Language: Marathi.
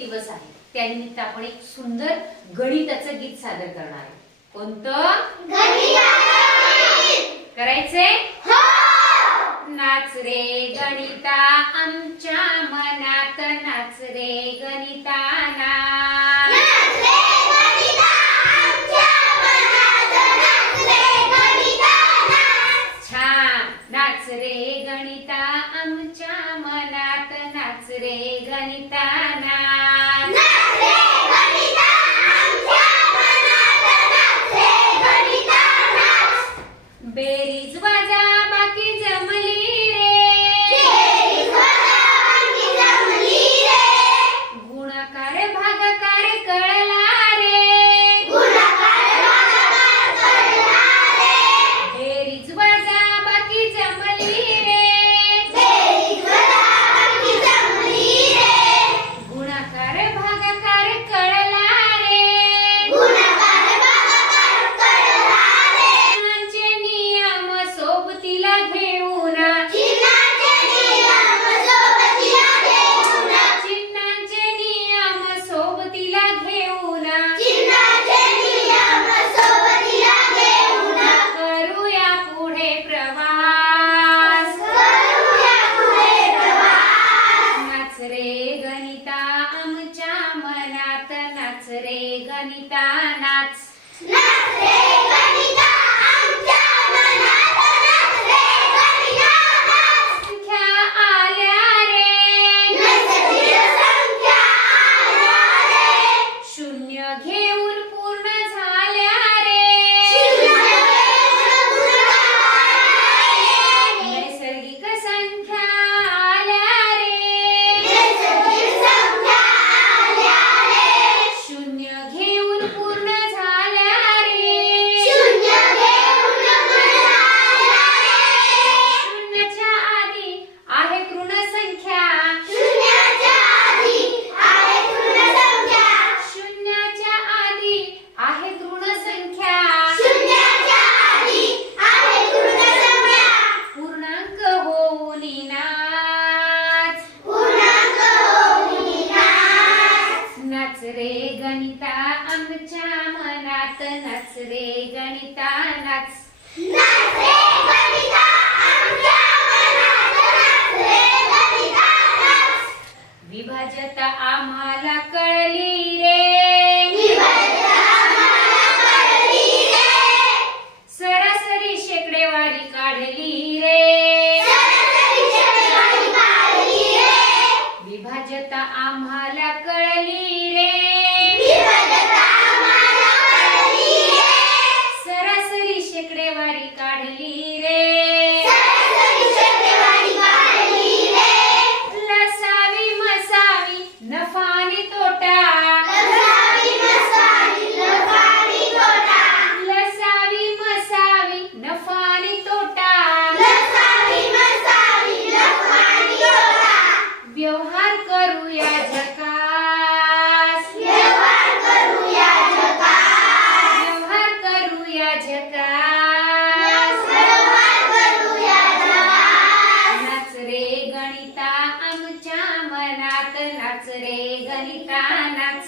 दिवस आहे त्यानिमित्त आपण एक सुंदर गणिताचं गीत सादर करणार आहे. कोणतं? करायचे? नाच रे गणिता आमच्या मनात, नाच रे गणिता छान. नाच रे गणिता आमच्या मनात, नाच रे गणिता बेरीज वाजा बाकी जमली रे, गुणाकार भागाकार कळला रे, बेरीज वाजा बाकी जमली रे, गुणाकार भागाकार कळला रे, सोबतीला घेऊन चिन्हांचे नियम सोबतीला घेऊन करूया पुढे प्रवास, नाच रे गणिता आमच्या मनात, नाच रे गणिता नाच. घेऊन पूर्ण झाल्या रे, नैसर्गिक संख्या आल्या रे, शून्य घेऊन पूर्ण झाल्या रे, शून्याच्या आधी आहे ऋण संख्या, पूर्णांक होऊन नाच रे गणिता आमच्या मनात, नाच रे गणिता नाच. विभाजता आम्हाला कळली रे, सरासरी शेकडेवारी काढली रे, विभाजता आम्हाला कळली रे, सरासरी शेकडेवारी काढली रे, लसावी मसावी नफा आणि तोटा, लसावी मसावी नफा आणि तोटा, व्यवहार करूया झकास, व्यवहार करूया झकास, नाच रे गणिता आमच्या मनात, नाच रे गणिता नाच.